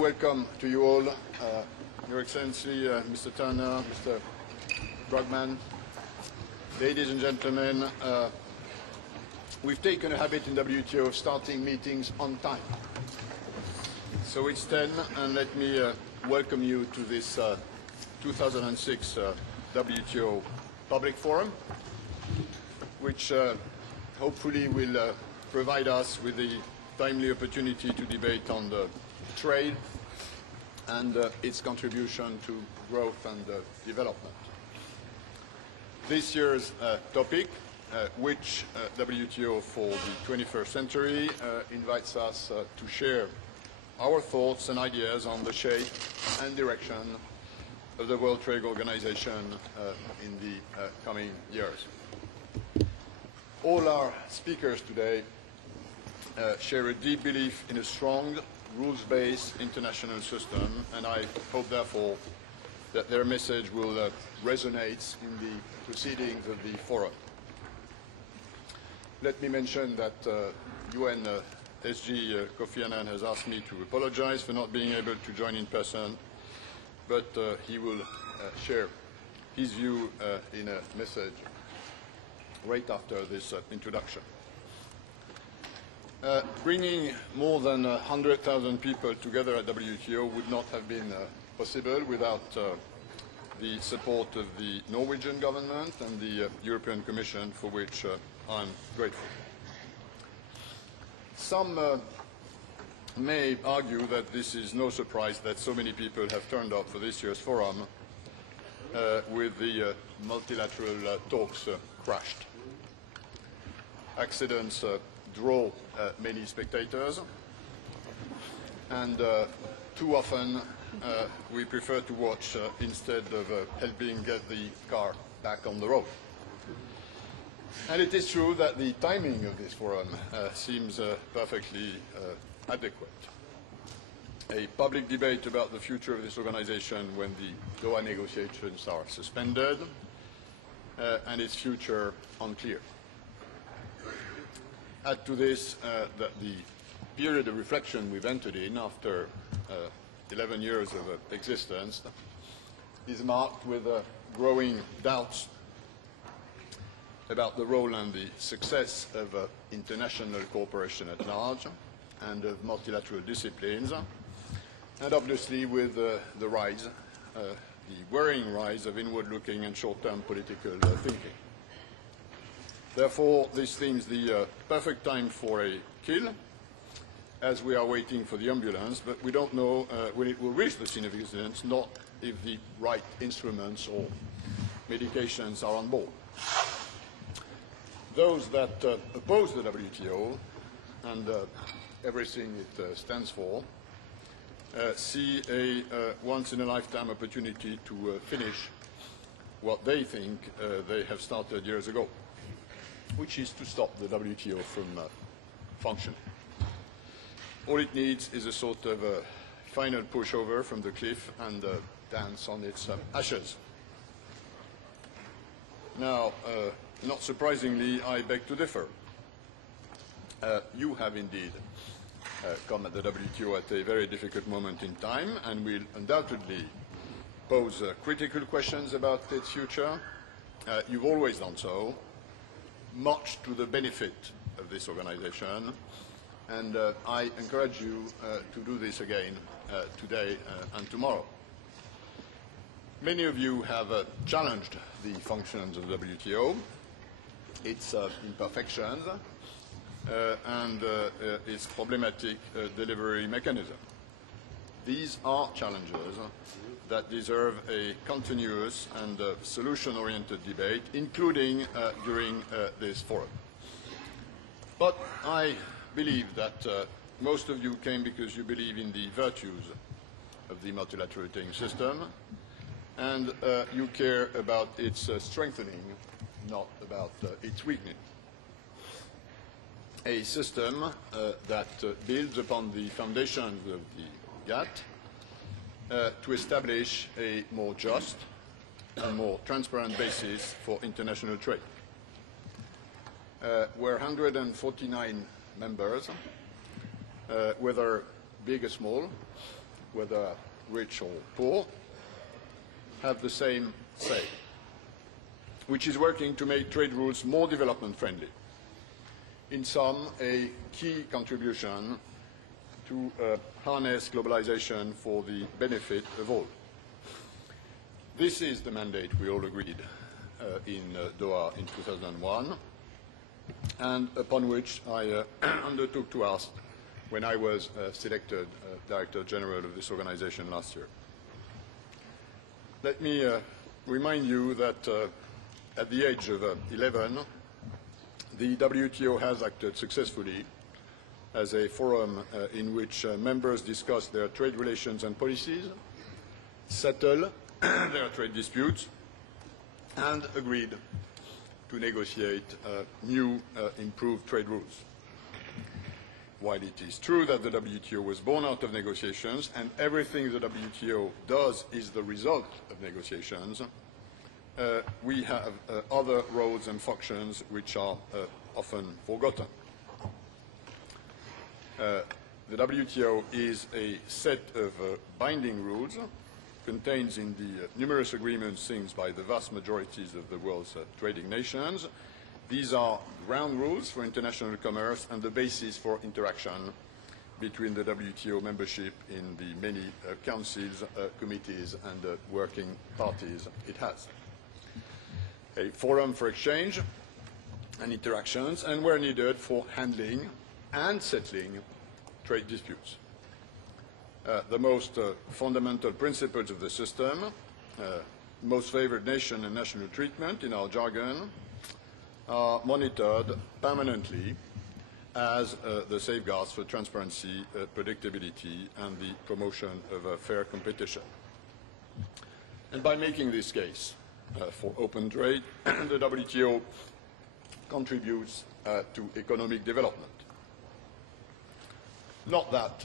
Welcome to you all, Your Excellency, Mr. Turner, Mr. Brugman, ladies and gentlemen. We've taken a habit in WTO of starting meetings on time. So it's 10, and let me welcome you to this 2006 WTO Public Forum, which hopefully will provide us with the timely opportunity to debate on the trade and its contribution to growth and development. This year's topic, which WTO for the 21st century, invites us to share our thoughts and ideas on the shape and direction of the World Trade Organization in the coming years. All our speakers today share a deep belief in a strong, rules-based international system, and I hope, therefore, that their message will resonate in the proceedings of the forum. Let me mention that UN SG Kofi Annan has asked me to apologize for not being able to join in person, but he will share his view in a message right after this introduction. Bringing more than 100,000 people together at WTO would not have been possible without the support of the Norwegian government and the European Commission, for which I'm grateful. Some may argue that this is no surprise that so many people have turned up for this year's forum with the multilateral talks crashed. Accidents draw many spectators, and too often we prefer to watch instead of helping get the car back on the road. And it is true that the timing of this forum seems perfectly adequate. A public debate about the future of this organization when the Doha negotiations are suspended and its future unclear. Add to this that the period of reflection we've entered in after 11 years of existence is marked with growing doubts about the role and the success of international cooperation at large and of multilateral disciplines, and obviously with the rise, the worrying rise of inward-looking and short-term political thinking. Therefore, this seems the perfect time for a kill, as we are waiting for the ambulance, but we don't know when it will reach the scene of accidents, not if the right instruments or medications are on board. Those that oppose the WTO and everything it stands for see a once-in-a-lifetime opportunity to finish what they think they have started years ago, which is to stop the WTO from functioning. All it needs is a sort of final pushover from the cliff and dance on its ashes. Now, not surprisingly, I beg to differ. You have indeed come at the WTO at a very difficult moment in time and will undoubtedly pose critical questions about its future. You've always done so, much to the benefit of this organization, and I encourage you to do this again today and tomorrow. Many of you have challenged the functions of the WTO, its imperfections, and its problematic delivery mechanism. These are challenges that deserve a continuous and solution-oriented debate, including during this forum. But I believe that most of you came because you believe in the virtues of the multilateral trading system, and you care about its strengthening, not about its weakening. A system that builds upon the foundations of the GATT to establish a more just and more transparent basis for international trade. We're 149 members, whether big or small, whether rich or poor, have the same say, which is working to make trade rules more development-friendly. In sum, a key contribution to harness globalization for the benefit of all. This is the mandate we all agreed in Doha in 2001, and upon which I undertook to ask when I was selected Director General of this organization last year. Let me remind you that at the age of 11, the WTO has acted successfully as a forum in which members discuss their trade relations and policies, settle their trade disputes, and agreed to negotiate new improved trade rules. While it is true that the WTO was born out of negotiations and everything the WTO does is the result of negotiations, we have other roles and functions which are often forgotten. The WTO is a set of binding rules contained in the numerous agreements signed by the vast majorities of the world's trading nations. These are ground rules for international commerce and the basis for interaction between the WTO membership in the many councils, committees, and working parties it has. A forum for exchange and interactions, and where needed for handling and settling trade disputes. The most fundamental principles of the system, most favored nation and national treatment in our jargon, are monitored permanently as the safeguards for transparency, predictability, and the promotion of fair competition. And by making this case for open trade, the WTO contributes to economic development. Not that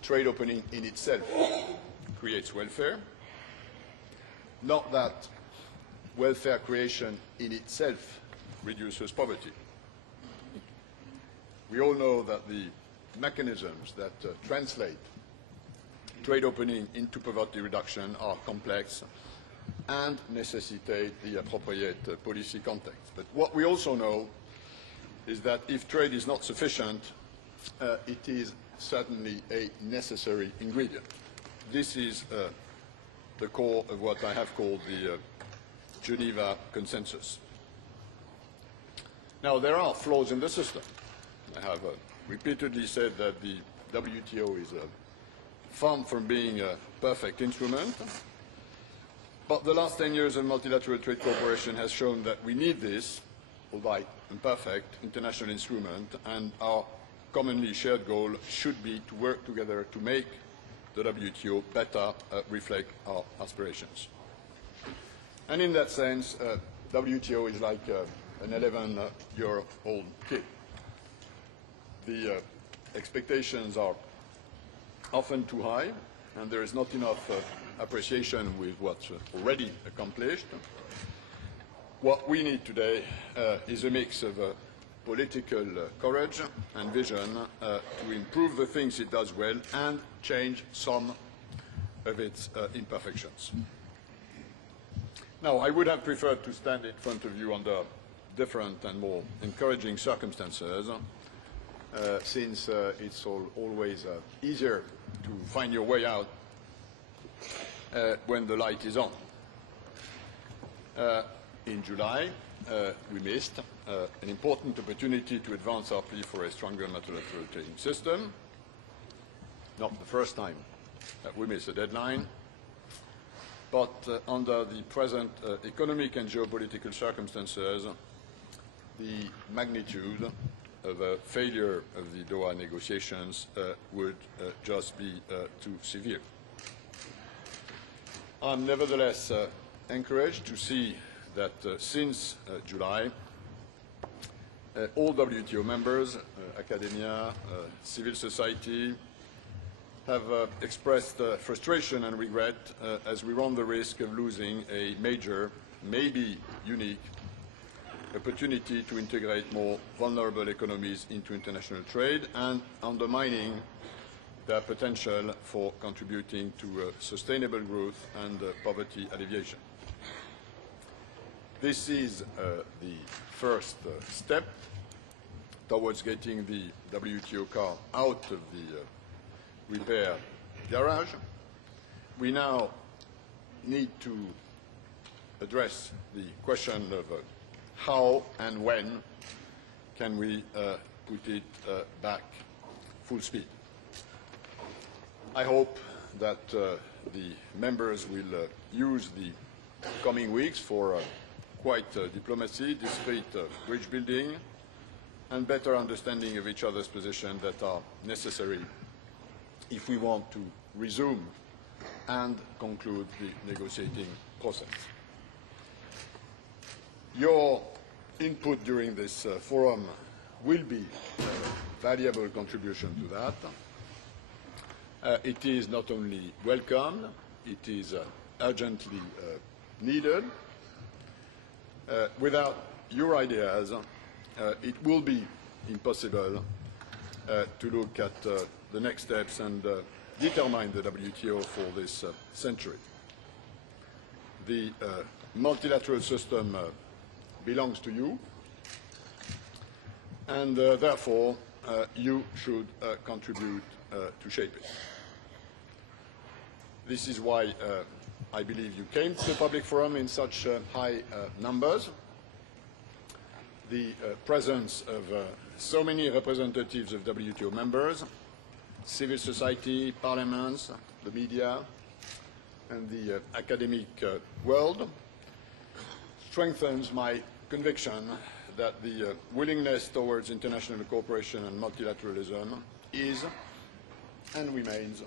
trade opening in itself creates welfare, not that welfare creation in itself reduces poverty. We all know that the mechanisms that translate trade opening into poverty reduction are complex and necessitate the appropriate policy context. But what we also know is that if trade is not sufficient, it is certainly a necessary ingredient. This is the core of what I have called the Geneva Consensus. Now, there are flaws in the system. I have repeatedly said that the WTO is far from being a perfect instrument, but the last 10 years of multilateral trade cooperation has shown that we need this, albeit imperfect, international instrument, and our commonly shared goal should be to work together to make the WTO better reflect our aspirations. And in that sense, WTO is like an 11-year-old kid. The expectations are often too high, and there is not enough appreciation with what's already accomplished. What we need today is a mix of political courage and vision to improve the things it does well and change some of its imperfections. Now, I would have preferred to stand in front of you under different and more encouraging circumstances, since it's always easier to find your way out when the light is on. In July, we missed an important opportunity to advance our plea for a stronger multilateral trading system. Not the first time that we missed a deadline, but under the present economic and geopolitical circumstances, the magnitude of a failure of the Doha negotiations would just be too severe. I'm nevertheless encouraged to see that since July, all WTO members, academia, civil society, have expressed frustration and regret as we run the risk of losing a major, maybe unique, opportunity to integrate more vulnerable economies into international trade and undermining their potential for contributing to sustainable growth and poverty alleviation. This is the first step towards getting the WTO car out of the repair garage. We now need to address the question of how and when can we put it back full speed. I hope that the members will use the coming weeks for quite diplomacy, discreet bridge building, and better understanding of each other's position that are necessary if we want to resume and conclude the negotiating process. Your input during this forum will be a valuable contribution to that. It is not only welcome, it is urgently needed. Without your ideas, it will be impossible to look at the next steps and determine the WTO for this century. The multilateral system belongs to you, and therefore you should contribute to shape it. This is why I believe you came to the public forum in such high numbers. The presence of so many representatives of WTO members, civil society, parliaments, the media, and the academic world strengthens my conviction that the willingness towards international cooperation and multilateralism is and remains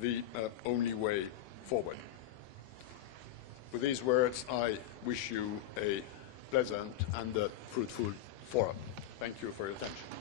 the only way forward. With these words, I wish you a pleasant and fruitful forum. Thank you for your attention.